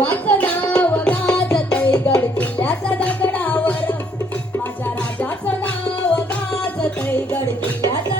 देवाचं नाव गाजतय गड किल्ल्याच्या दगडावर. माझ्या राजाचं नाव गाजतय गड किल्ल्याच्या